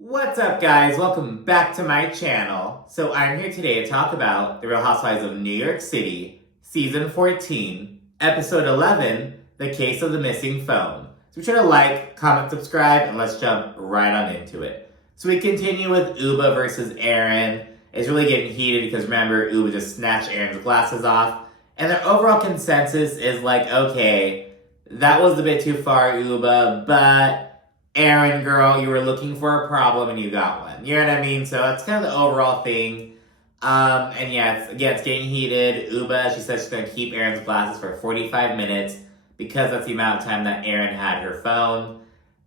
What's up, guys? Welcome back to my channel. So I'm here today to talk about The Real Housewives of New York City, Season 14, Episode 11, The Case of the Missing Phone. So be sure to like, comment, subscribe, and let's jump right on into it. So we continue with Ubah versus Erin. It's really getting heated because remember, Ubah just snatched Erin's glasses off. And their overall consensus is like, okay, that was a bit too far, Ubah, but Erin, girl, you were looking for a problem and you got one. You know what I mean? So that's kind of the overall thing. And yeah, it's getting heated. Ubah, she says she's going to keep Erin's glasses for 45 minutes because that's the amount of time that Erin had her phone.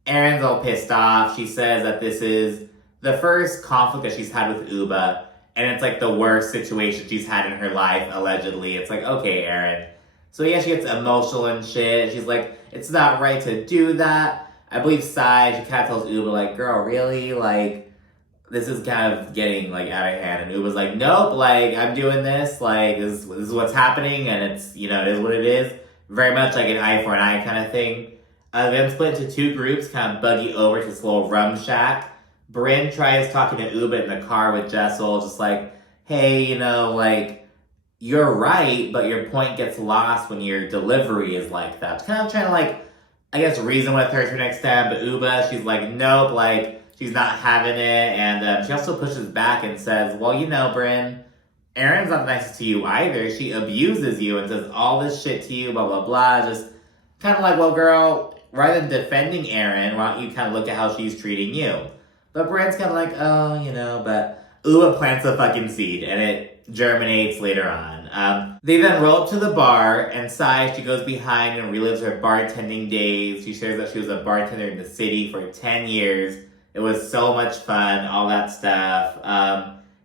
Erin's all pissed off. She says that this is the first conflict that she's had with Ubah, and it's like the worst situation she's had in her life, allegedly. It's like, okay, Erin. So yeah, she gets emotional and shit. She's like, it's not right to do that. I believe Sai, she kind of tells Ubah, like, girl, really? Like, this is kind of getting, like, out of hand. And Ubah's like, nope, like, I'm doing this. Like, this is what's happening. And it's, you know, it is what it is. Very much like an eye for an eye kind of thing. They then split into two groups, kind of buggy over to this little rum shack. Brynn tries talking to Ubah in the car with Jessel, just like, hey, you know, like, you're right, but your point gets lost when your delivery is like that. Kind of trying to, like, I guess reason with her to an extent, but Ubah, she's like, nope, like, she's not having it, and she also pushes back and says, well, you know, Brynn, Erin's not nice to you either. She abuses you and says all this shit to you, blah, blah, blah, just kind of like, well, girl, rather than defending Erin, why don't you kind of look at how she's treating you? But Brynn's kind of like, oh, you know, but Ubah plants a fucking seed, and it germinates later on. They then roll up to the bar, and Sai, she goes behind and relives her bartending days. She shares that she was a bartender in the city for 10 years. It was so much fun, all that stuff.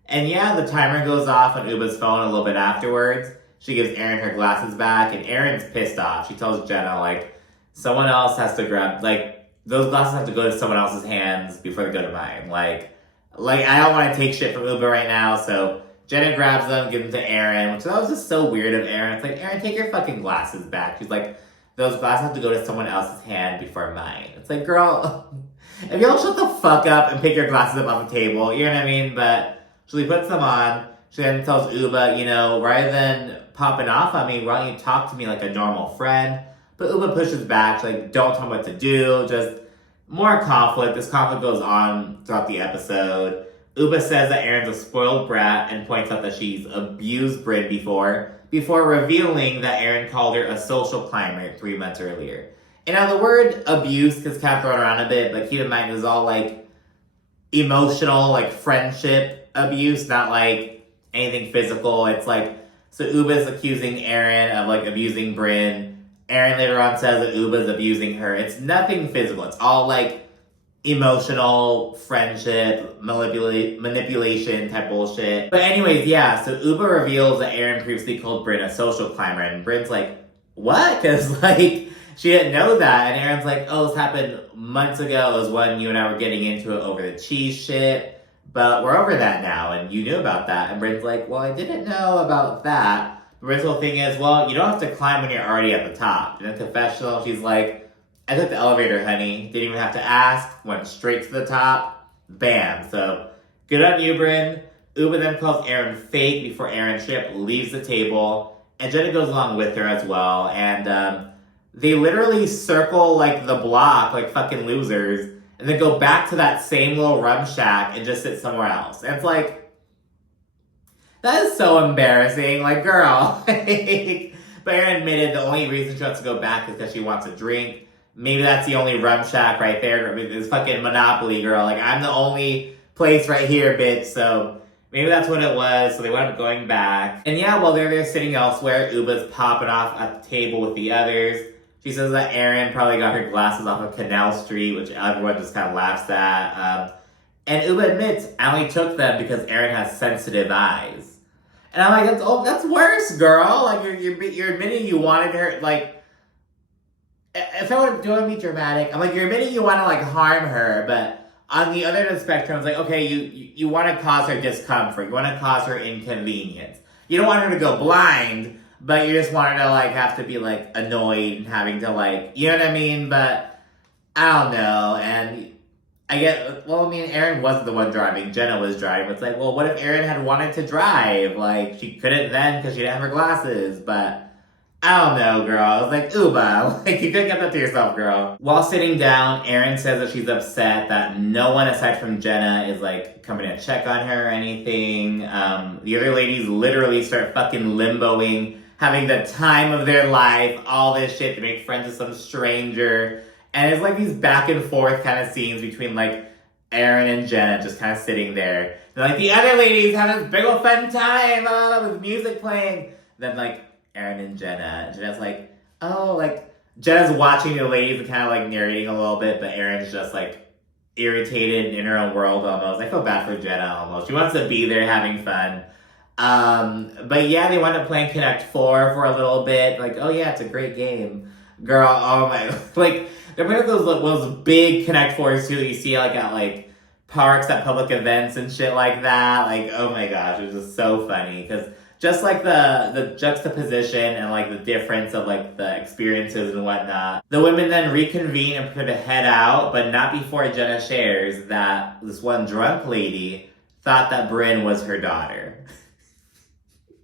And yeah, the timer goes off on Ubah's phone a little bit afterwards. She gives Erin her glasses back, and Erin's pissed off. She tells Jenna, like, someone else has to grab, like, those glasses have to go to someone else's hands before they go to mine. Like I don't want to take shit from Ubah right now, so Jenna grabs them, gives them to Erin, which that was just so weird of Erin. It's like, Erin, take your fucking glasses back. She's like, those glasses have to go to someone else's hand before mine. It's like, girl, if y'all shut the fuck up and pick your glasses up off the table, you know what I mean? But she puts them on. She then tells Ubah, you know, rather than popping off on me, why don't you talk to me like a normal friend? But Ubah pushes back. She's like, don't tell me what to do. Just more conflict. This conflict goes on throughout the episode. Ubah says that Erin's a spoiled brat and points out that she's abused Brynn before revealing that Erin called her a social climber 3 months earlier. And now the word abuse is kind of thrown around a bit, but keep in mind it was all like emotional, like friendship abuse, not like anything physical. It's like, so Ubah's accusing Erin of like abusing Brynn. Erin later on says that Ubah's abusing her. It's nothing physical. It's all like emotional, friendship, manipulation type bullshit. But anyways, yeah, so Ubah reveals that Erin previously called Brynn a social climber, and Brynn's like, what? Because, like, she didn't know that, and Erin's like, oh, this happened months ago. It was when you and I were getting into it over the cheese shit, but we're over that now, and you knew about that. And Brynn's like, well, I didn't know about that. But Brynn's whole thing is, well, you don't have to climb when you're already at the top. In a confessional, she's like, I took the elevator, honey. Didn't even have to ask. Went straight to the top. Bam. So, good on you, Brynn. Ubah then calls Erin fake before Erin straight up leaves the table. And Jenna goes along with her as well. And they literally circle, like, the block like fucking losers. And then go back to that same little rum shack and just sit somewhere else. And it's like, that is so embarrassing. Like, girl. But Erin admitted the only reason she wants to go back is because she wants a drink. Maybe that's the only rum shack right there. It's fucking Monopoly, girl. Like, I'm the only place right here, bitch. So maybe that's what it was. So they wound up going back. And yeah, while they're there sitting elsewhere, Ubah's popping off at the table with the others. She says that Erin probably got her glasses off of Canal Street, which everyone just kind of laughs at. And Ubah admits, I only took them because Erin has sensitive eyes. And I'm like, that's worse, girl. Like, you're admitting you wanted her, like, if I would want to be dramatic, I'm like, you're admitting you want to, like, harm her, but on the other end of the spectrum, it's like, okay, you want to cause her discomfort. You want to cause her inconvenience. You don't want her to go blind, but you just want her to, like, have to be, like, annoyed and having to, like, you know what I mean? But I don't know. And well, I mean, Erin wasn't the one driving. Jenna was driving. It's like, well, what if Erin had wanted to drive? Like, she couldn't then because she didn't have her glasses. But I don't know, girl. I was like, Ubah, like, you couldn't get that to yourself, girl. While sitting down, Erin says that she's upset that no one aside from Jenna is, like, coming to check on her or anything. The other ladies literally start fucking limboing, having the time of their life, all this shit to make friends with some stranger. And it's like these back and forth kind of scenes between, like, Erin and Jenna just kind of sitting there. They're like, the other ladies have this big old fun time with music playing. Then, like, Erin and Jenna. Jenna's like, oh, like, Jenna's watching the ladies and kind of, like, narrating a little bit, but Erin's just, like, irritated in her own world almost. I feel bad for Jenna almost. She wants to be there having fun. But yeah, they wound up playing Connect 4 for a little bit. Like, oh yeah, it's a great game. Girl, oh my, like, they're putting those big Connect 4s too that you see, like, at, like, parks, at public events and shit like that. Like, oh my gosh, it was just so funny, because just like the juxtaposition and like the difference of like the experiences and whatnot. The women then reconvene and prepare to head out, but not before Jenna shares that this one drunk lady thought that Bryn was her daughter.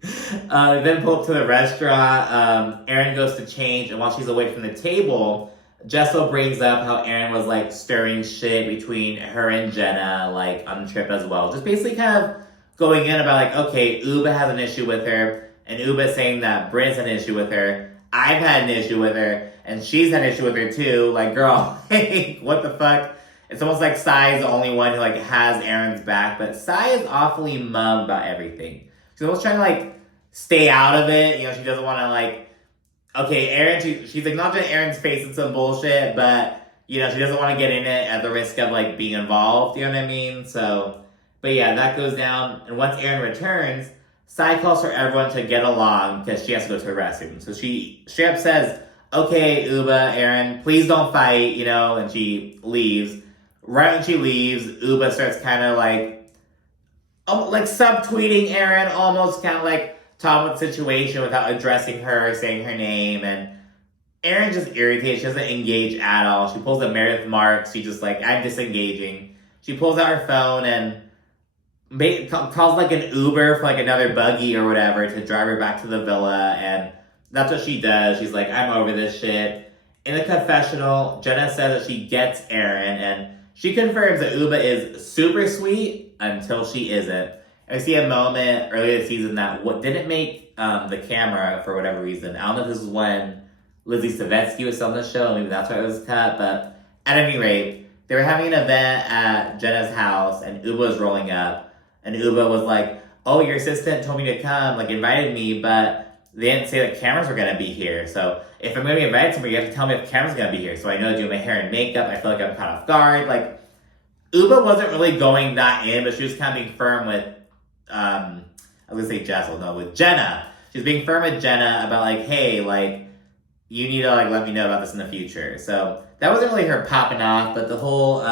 Then pull up to the restaurant. Erin goes to change, and while she's away from the table, Jessel brings up how Erin was like stirring shit between her and Jenna, like on the trip as well. Just basically kind of going in about like, okay, Ubah has an issue with her, and Ubah saying that Bryn's had an issue with her. I've had an issue with her, and she's had an issue with her too. Like, girl, hey, what the fuck? It's almost like Sai's the only one who like has Erin's back, but Sai is awfully mum about everything. She's almost trying to like stay out of it. You know, she doesn't want to like, okay, Erin, she's acknowledging Erin's facing some bullshit, but you know, she doesn't want to get in it at the risk of like being involved. You know what I mean? So. But yeah, that goes down, and once Erin returns, Sai calls for everyone to get along because she has to go to the restroom. So she straight up says, okay, Ubah, Erin, please don't fight, you know, and she leaves. Right when she leaves, Ubah starts kind of like subtweeting Erin, almost kind of like talking about the situation without addressing her, saying her name, and Erin just irritates. She doesn't engage at all. She pulls a Meredith Marks. She just like, I'm disengaging. She pulls out her phone and calls like an Uber for like another buggy or whatever to drive her back to the villa, and that's what she does. She's like, I'm over this shit. In the confessional, Jenna says that she gets Erin, and she confirms that Ubah is super sweet until she isn't. I see a moment earlier this season that what didn't make the camera for whatever reason. I don't know if this was when Lizzie Savetsky was on the show, maybe that's why it was cut, but at any rate, they were having an event at Jenna's house, and Ubah was rolling up. And Ubah was like, oh, your assistant told me to come, like invited me, but they didn't say that cameras were going to be here. So if I'm going to be invited somewhere, you have to tell me if cameras are going to be here. So I know to do my hair and makeup. I feel like I'm caught off guard. Like, Ubah wasn't really going that in, but she was kind of being firm with, I was going to say Jessel, no, with Jenna. She was being firm with Jenna about like, hey, like, you need to like let me know about this in the future. So that wasn't really her popping off, but the whole,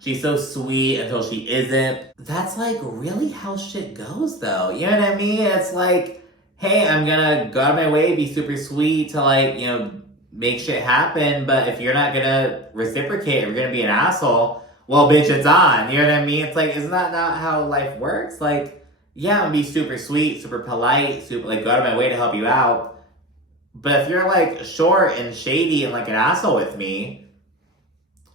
she's so sweet until she isn't. That's like really how shit goes though. You know what I mean? It's like, hey, I'm gonna go out of my way, be super sweet to like, you know, make shit happen. But if you're not gonna reciprocate, you're gonna be an asshole, well, bitch, it's on. You know what I mean? It's like, isn't that not how life works? Like, yeah, I'm gonna be super sweet, super polite, super like go out of my way to help you out. But if you're like short and shady and like an asshole with me,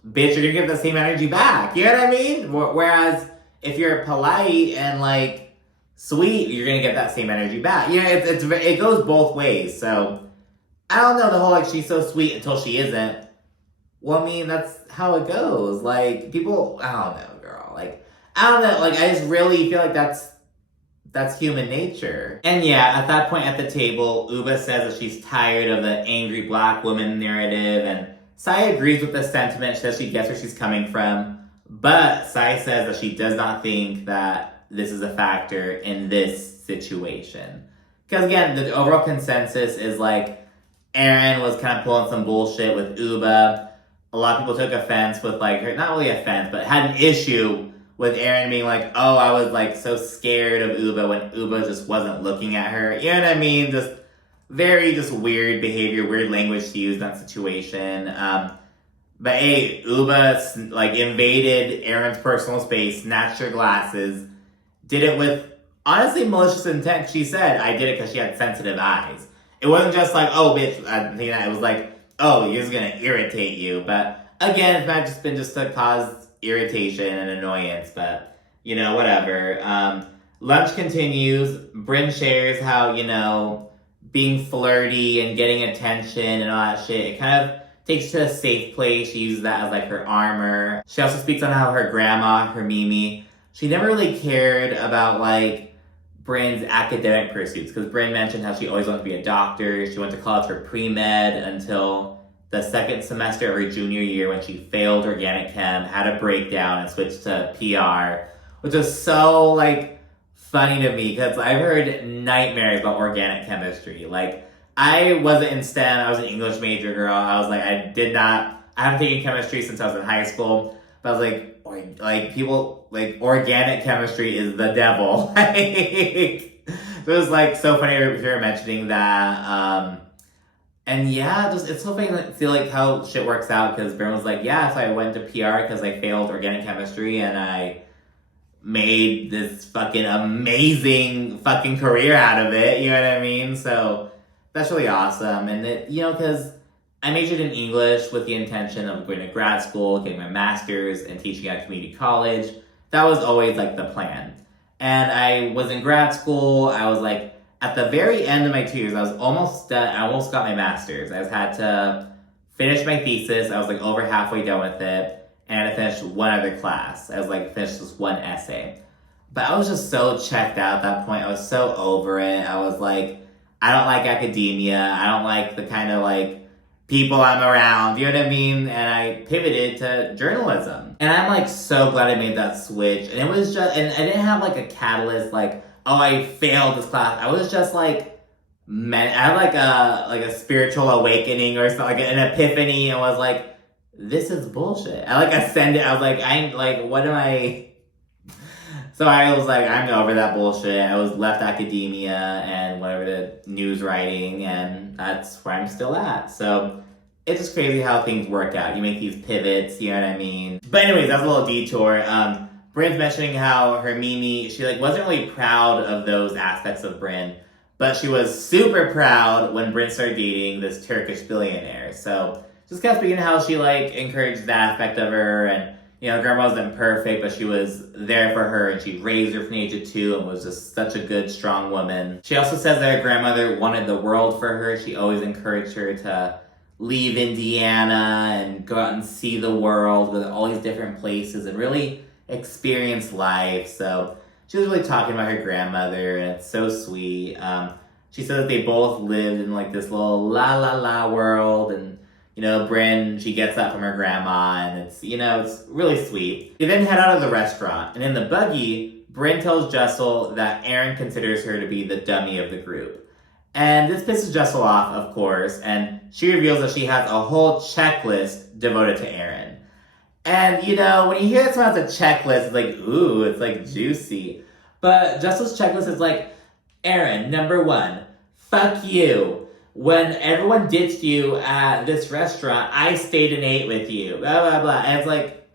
bitch, you're gonna give the same energy back. You know what I mean? Whereas if you're polite and like sweet, you're gonna get that same energy back. You know, it goes both ways. So I don't know the whole like she's so sweet until she isn't. Well, I mean, that's how it goes. Like people, I don't know, girl. Like I don't know. Like I just really feel like that's human nature. And yeah, at that point at the table, Ubah says that she's tired of the angry black woman narrative, and Sai agrees with the sentiment. She says she gets where she's coming from, but Sai says that she does not think that this is a factor in this situation. Because again, the overall consensus is like Erin was kind of pulling some bullshit with Ubah. A lot of people took offense with like her, not really offense, but had an issue with Erin being like, oh, I was like so scared of Ubah when Ubah just wasn't looking at her. You know what I mean? Just very weird behavior, weird language to use in that situation. But hey, Ubah like invaded Erin's personal space, snatched her glasses, did it with honestly malicious intent. She said, I did it because she had sensitive eyes. It wasn't just like, oh, bitch, I'm thinking that. It was like, oh, you're just going to irritate you. But again, it might have just been just to cause irritation and annoyance. But, you know, whatever. Lunch continues. Bryn shares how, you know, being flirty and getting attention and all that shit, it kind of takes her to a safe place. She uses that as like her armor. She also speaks on how her grandma, her Mimi, she never really cared about like Bryn's academic pursuits, because Bryn mentioned how she always wanted to be a doctor. She went to college for pre-med until the second semester of her junior year when she failed organic chem, had a breakdown, and switched to PR, which is so like funny to me because I've heard nightmares about organic chemistry. Like, I wasn't in STEM, I was an English major girl. I was like, I haven't taken chemistry since I was in high school, but I was like people, like, organic chemistry is the devil. Like, it was like so funny if you were mentioning that. And yeah, just it's so funny to see like how shit works out, because Bryn was like, yeah, so I went to PR because I failed organic chemistry and I made this fucking amazing fucking career out of it, you know what I mean? So that's really awesome. And it, you know, because I majored in English with the intention of going to grad school, getting my master's, and teaching at community college. That was always like the plan. And I was in grad school. I was like, at the very end of my 2 years, I was almost done. I almost got my master's. I just had to finish my thesis. I was like over halfway done with it. And I finished one other class. I was like, finished this one essay. But I was just so checked out at that point. I was so over it. I was like, I don't like academia. I don't like the kind of like people I'm around, you know what I mean? And I pivoted to journalism. And I'm like so glad I made that switch. And it was just, and I didn't have like a catalyst like, oh, I failed this class. I was just like, I had like a spiritual awakening or something, like an epiphany, and was like, this is bullshit. I like ascended. I was like, what am I? So I was like, I'm over that bullshit. I was left academia and whatever the news writing, and that's where I'm still at. So it's just crazy how things work out. You make these pivots, you know what I mean? But anyways, that's a little detour. Bryn's mentioning how her Mimi, she like wasn't really proud of those aspects of Bryn, but she was super proud when Bryn started dating this Turkish billionaire. So just kind of speaking of how she like encouraged that aspect of her, and you know, grandma wasn't perfect, but she was there for her, and she raised her from the age of 2 and was just such a good, strong woman. She also says that her grandmother wanted the world for her. She always encouraged her to leave Indiana and go out and see the world with all these different places and really experience life. So she was really talking about her grandmother, and it's so sweet. She said that they both lived in like this little la la la world, and you know, Bryn, she gets that from her grandma, and it's, you know, it's really sweet. They then head out of the restaurant, and in the buggy, Bryn tells Jessel that Erin considers her to be the dummy of the group. And this pisses Jessel off, of course, and she reveals that she has a whole checklist devoted to Erin. And, you know, when you hear this about the checklist, it's like, ooh, it's like juicy. But Jessel's checklist is like, Erin, number 1, fuck you. When everyone ditched you at this restaurant, I stayed and ate with you. Blah, blah, blah. And it's like...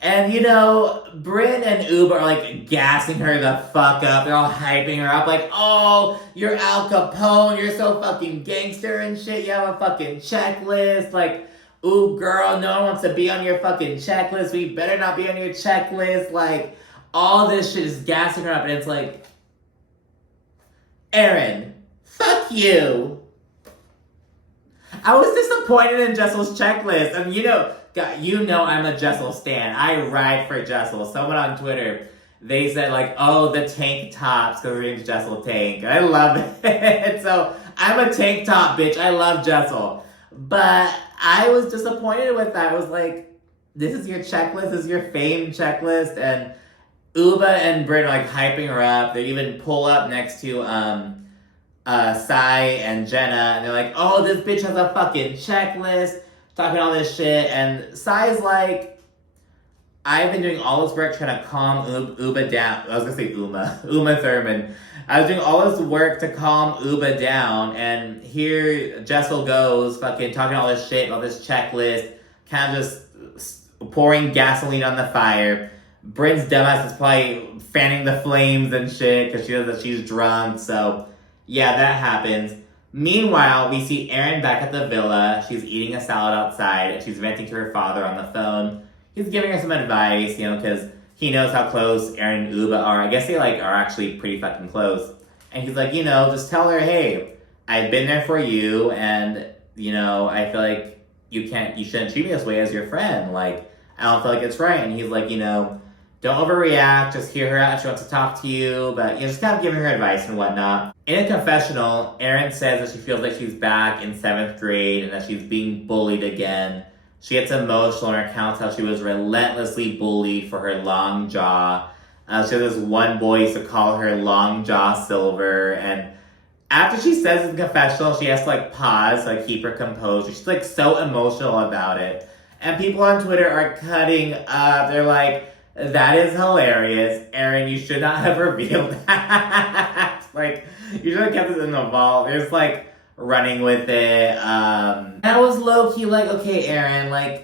And, you know, Bryn and Ubah are, like, gassing her the fuck up. They're all hyping her up. Like, oh, you're Al Capone. You're so fucking gangster and shit. You have a fucking checklist. Like, ooh, girl, no one wants to be on your fucking checklist. We better not be on your checklist. Like, all this shit is gassing her up. And it's like... Erin, fuck you. I was disappointed in Jessel's checklist. I mean, you know I'm a Jessel stan. I ride for Jessel. Someone on Twitter, they said like, oh, the tank tops, because her name's Jessel Tank. I love it. So I'm a tank top bitch. I love Jessel. But I was disappointed with that. I was like, this is your checklist. This is your fame checklist. And Ubah and Bryn are like hyping her up. They even pull up next to Sai and Jenna, and they're like, oh, this bitch has a fucking checklist, talking all this shit. And Sai's like, I've been doing all this work trying to calm Ubah down. I was gonna say Uma Thurman. I was doing all this work to calm Ubah down, and here Jessel goes, fucking talking all this shit about this checklist, kind of just pouring gasoline on the fire. Bryn's dumbass is probably fanning the flames and shit because she knows that she's drunk. So, yeah, that happens. Meanwhile, we see Erin back at the villa. She's eating a salad outside, and she's venting to her father on the phone. He's giving her some advice, because he knows how close Erin and Ubah are. I guess they, are actually pretty fucking close. And he's like, just tell her, hey, I've been there for you, and, I feel like you shouldn't treat me this way as your friend. I don't feel like it's right. And he's like, don't overreact, just hear her out if she wants to talk to you, but just kind of giving her advice and whatnot. In a confessional, Erin says that she feels like she's back in 7th grade and that she's being bullied again. She gets emotional and recounts how she was relentlessly bullied for her long jaw. She has this one boy used to call her Long Jaw Silver, and after she says in the confessional, she has to pause, keep her composure. She's so emotional about it. And people on Twitter are cutting up. They're like, that is hilarious. Erin, you should not have revealed that. You should have kept it in the vault. There's running with it. That was low-key okay, Erin,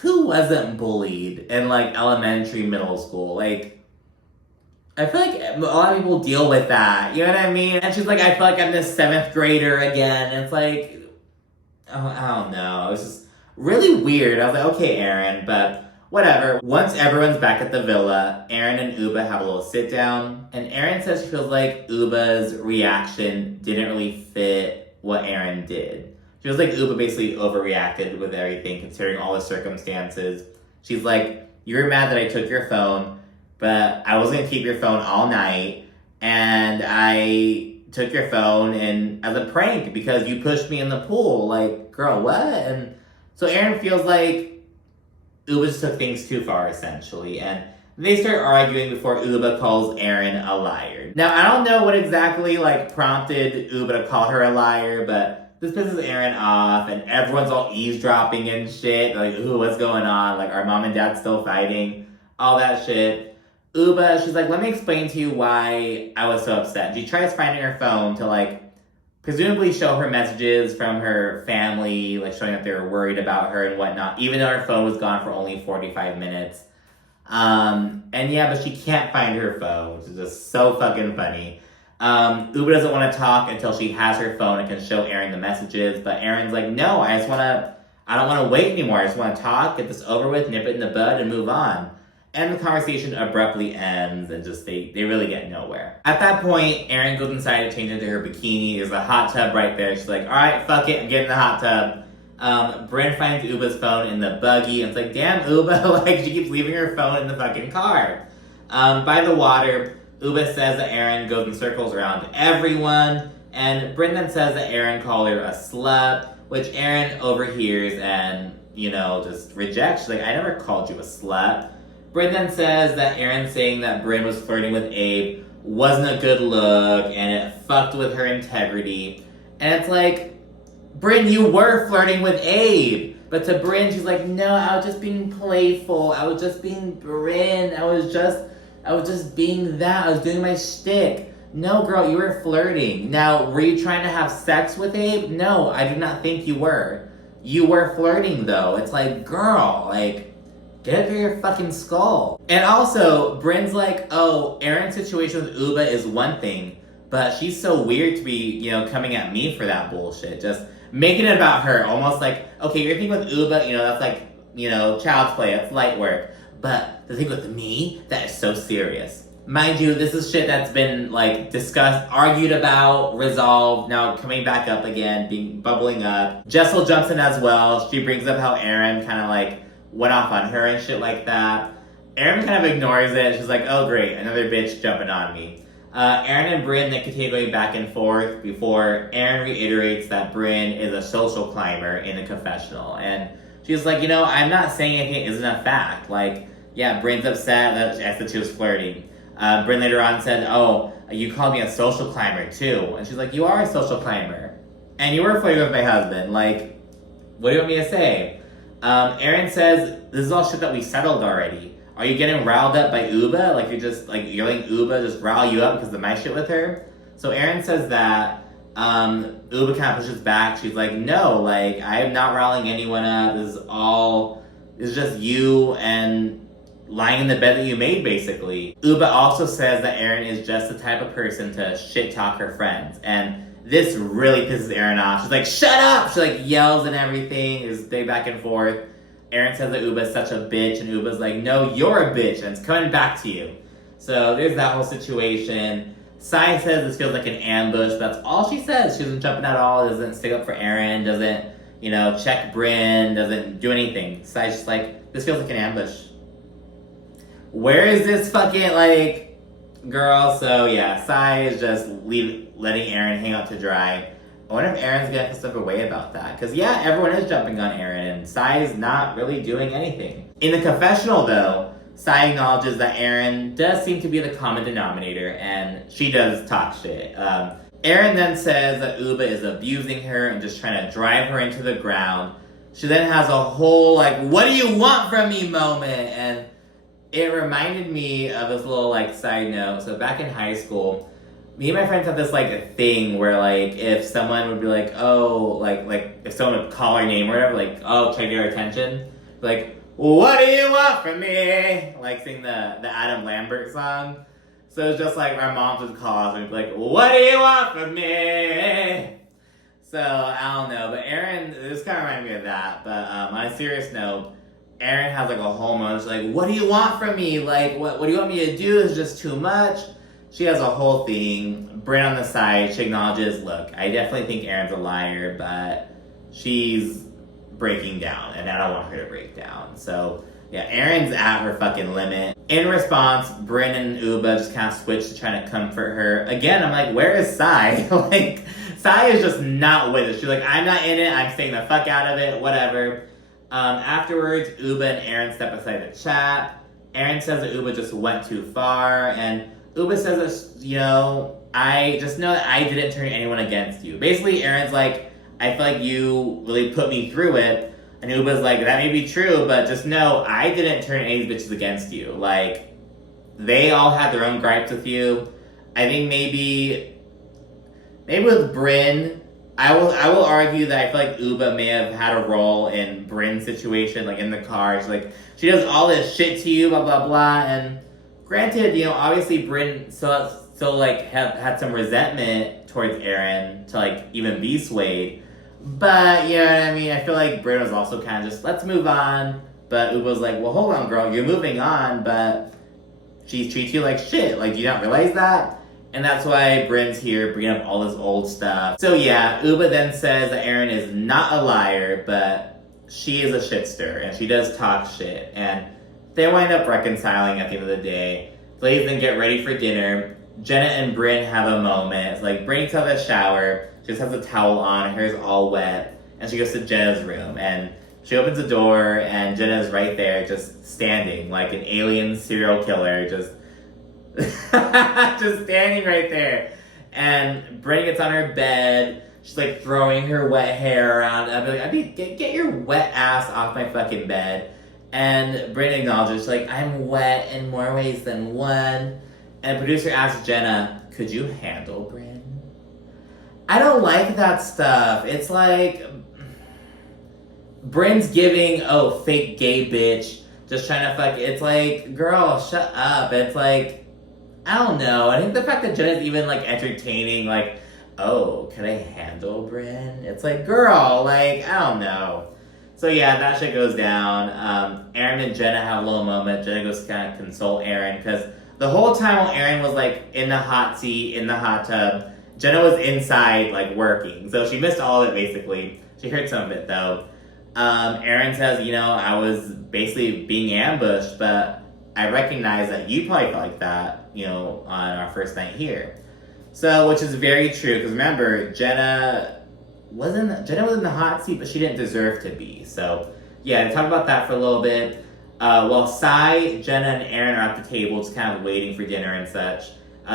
who wasn't bullied in elementary, middle school? I feel like a lot of people deal with that. You know what I mean? And she's like, I feel like I'm this 7th grader again. And it's I don't know. It was just really weird. I was like, okay, Erin, but whatever. Once everyone's back at the villa, Erin and Ubah have a little sit down. And Erin says she feels like Ubah's reaction didn't really fit what Erin did. She feels like Ubah basically overreacted with everything, considering all the circumstances. She's like, you were mad that I took your phone, but I wasn't going to keep your phone all night. And I took your phone as a prank because you pushed me in the pool. Girl, what? And so Erin feels like Ubah just took things too far, essentially, and they start arguing before Ubah calls Erin a liar. Now, I don't know what exactly, prompted Ubah to call her a liar, but this pisses Erin off, and everyone's all eavesdropping and shit, ooh, what's going on? Our mom and dad still fighting? All that shit. Ubah, she's like, let me explain to you why I was so upset. She tries finding her phone to, presumably show her messages from her family, showing that they were worried about her and whatnot, even though her phone was gone for only 45 minutes. But she can't find her phone, which is just so fucking funny. Ubah doesn't want to talk until she has her phone and can show Erin the messages, but Erin's like, no, I don't want to wait anymore. I just want to talk, get this over with, nip it in the bud, and move on. And the conversation abruptly ends, and they really get nowhere. At that point, Erin goes inside to change into her bikini. There's a hot tub right there. She's like, all right, fuck it, I'm getting in the hot tub. Bryn finds Ubah's phone in the buggy, and it's like, damn, Ubah, she keeps leaving her phone in the fucking car. By the water, Ubah says that Erin goes in circles around everyone, and Bryn then says that Erin called her a slut, which Erin overhears and, just rejects. She's like, I never called you a slut. Bryn then says that Erin saying that Bryn was flirting with Abe wasn't a good look, and it fucked with her integrity. And it's like, Bryn, you were flirting with Abe. But to Bryn, she's like, no, I was just being playful. I was just being Bryn. I was just being that. I was doing my shtick. No, girl, you were flirting. Now, were you trying to have sex with Abe? No, I do not think you were. You were flirting, though. It's like, girl, get over your fucking skull. And also, Bryn's like, oh, Erin's situation with Ubah is one thing, but she's so weird to be, coming at me for that bullshit. Just making it about her. Almost like, okay, your thing with Ubah, that's child's play. That's light work. But the thing with me, that is so serious. Mind you, this is shit that's been, discussed, argued about, resolved, now coming back up again, bubbling up. Jessel jumps in as well. She brings up how Erin kind of, went off on her and shit like that. Erin kind of ignores it. She's like, oh great, another bitch jumping on me. Erin and Bryn, they continue going back and forth before Erin reiterates that Bryn is a social climber in a confessional. And she's like, I'm not saying anything isn't a fact. Bryn's upset that she was flirting. Bryn later on said, oh, you called me a social climber too. And she's like, you are a social climber. And you were flirting with my husband. What do you want me to say? Erin says, this is all shit that we settled already. Are you getting riled up by Ubah? Like, you're letting Ubah just rile you up because of my shit with her? So Erin says that. Ubah kind of pushes back. She's like, no, like, I am not riling anyone up. This is just you and lying in the bed that you made, basically. Ubah also says that Erin is just the type of person to shit talk her friends. And this really pisses Erin off. She's like, shut up! She like yells and everything. There's big back and forth. Erin says that Ubah is such a bitch, and Ubah's like, no, you're a bitch, and it's coming back to you. So there's that whole situation. Sai says this feels like an ambush. That's all she says. She doesn't jump in at all, doesn't stick up for Erin, doesn't, check Brynn, doesn't do anything. Sai's just like, this feels like an ambush. Where is this fucking, girl? So yeah, Sai is just letting Erin hang out to dry. I wonder if Erin's gonna feel some way about that. Because yeah, everyone is jumping on Erin, and Sai's not really doing anything. In the confessional though, Sai acknowledges that Erin does seem to be the common denominator, and she does talk shit. Erin then says that Ubah is abusing her and just trying to drive her into the ground. She then has a whole, what do you want from me moment? And it reminded me of this little, side note. So back in high school, me and my friends had this, a thing where, if someone would be like, oh, if someone would call our name or whatever, oh, try to get our attention, what do you want from me? Sing the Adam Lambert song. So it's just our moms would call us and be like, what do you want from me? So, I don't know. But Erin, this kind of reminded me of that. But on a serious note, Erin has a whole moment. She's like, what do you want from me? What do you want me to do? It's just too much. She has a whole thing. Brynn on the side, she acknowledges, look, I definitely think Erin's a liar, but she's breaking down, and I don't want her to break down. So, yeah, Erin's at her fucking limit. In response, Brynn and Ubah just kind of switch to trying to comfort her. Again, I'm like, where is Sai? Sai is just not with it. She's like, I'm not in it. I'm staying the fuck out of it. Whatever. Afterwards, Ubah and Erin step aside to chat. Erin says that Ubah just went too far, and Ubah says that, I just know that I didn't turn anyone against you. Basically, Erin's like, I feel like you really put me through it. And Ubah's like, that may be true, but just know I didn't turn any of these bitches against you. They all had their own gripes with you. I think maybe with Brynn, I will argue that I feel like Ubah may have had a role in Brynn's situation, in the car. She's she does all this shit to you, blah, blah, blah. And granted, obviously Brynn still had some resentment towards Erin to, even be swayed. But, you know what I mean? I feel like Brynn was also kind of just, let's move on. But Ubah's like, well, hold on, girl. You're moving on, but she treats you like shit. Do you not realize that? And that's why Brynn's here, bringing up all this old stuff. So, yeah, Ubah then says that Erin is not a liar, but she is a shitster, and she does talk shit. And they wind up reconciling at the end of the day. The ladies then get ready for dinner. Jenna and Brynn have a moment. It's Brynn takes out the shower. She just has a towel on, her hair's all wet, and she goes to Jenna's room, and she opens the door, and Jenna's right there, just standing, like an alien serial killer, just just standing right there. And Brynn gets on her bed, she's throwing her wet hair around, and I'd be like, get your wet ass off my fucking bed. And Brynn acknowledges, she's I'm wet in more ways than one. And the producer asks Jenna, could you handle Brynn? I don't like that stuff. It's Brynn's giving, fake gay bitch, just trying to fuck. It's girl, shut up. It's I don't know. I think the fact that Jenna's even entertaining, can I handle Brynn? It's girl, I don't know. So yeah, that shit goes down. Erin and Jenna have a little moment. Jenna goes to kind of console Erin, because the whole time while Erin was in the hot seat, in the hot tub, Jenna was inside, working. So she missed all of it, basically. She heard some of it, though. Erin says, I was basically being ambushed, but I recognize that you probably felt like that, on our first night here. So, which is very true, because remember, Jenna was in the hot seat, but she didn't deserve to be. So, yeah, to talk about that for a little bit. While Sai, Jenna, and Erin are at the table, just kind of waiting for dinner and such,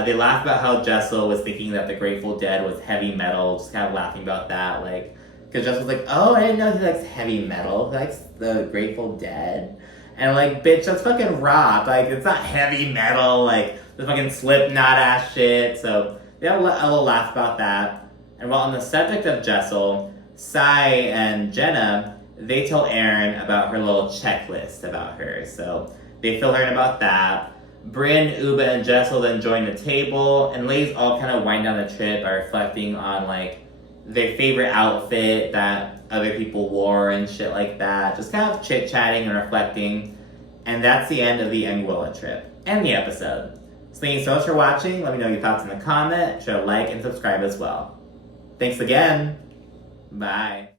they laugh about how Jessel was thinking that the Grateful Dead was heavy metal, just kind of laughing about that. Because Jess was like, oh, I didn't know he likes heavy metal. He likes the Grateful Dead. And I'm like, bitch, that's fucking rock. Like, it's not heavy metal. Like, the fucking Slipknot ass shit. So, they had a little laugh about that. And while on the subject of Jessel, Sai and Jenna, they tell Erin about her little checklist about her. So, they fill her in about that. Bryn, Ubah, and Jessel then join the table, and ladies all kind of wind down the trip by reflecting on, like, their favorite outfit that other people wore and shit like that. Just kind of chit-chatting and reflecting. And that's the end of the Anguilla trip and the episode. So thank you so much for watching. Let me know your thoughts in the comment. Show a like and subscribe as well. Thanks again. Bye.